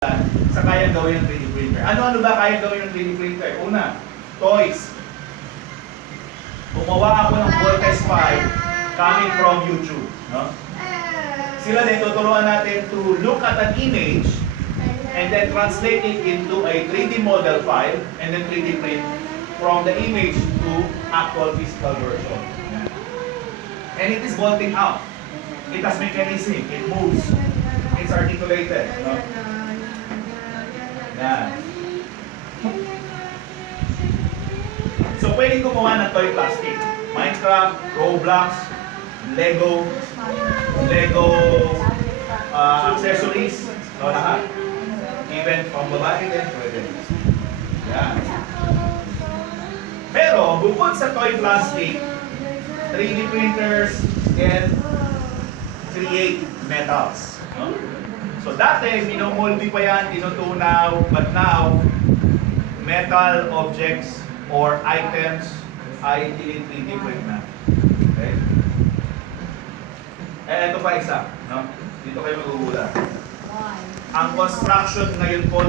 sa kayang gawin ng 3D printer. Ano-ano ba kayang gawin ng 3D printer? Una, toys. Gumawa ako ng Voltes 5 coming from YouTube. No? Sila din tuturuan natin to look at an image and then translate it into a 3D model file and then 3D print from the image to actual physical version. Yan. And it is bolting out. It has mechanism. It moves. It's articulated. No? Yan. So, pwede gumawa ng toy plastic. Minecraft, Roblox, Lego accessories, no, lahat. Even pang babae din, pwede. Yan. Pero, bukod sa toy plastic, 3D printers can create metals. No? So, dati, minomoldi pa yan, tinutunaw, but now, metal objects or items ay tini-3D print na. Okay? Eh, ito pa isa. No? Dito kayo magugulat. Ang construction ngayon po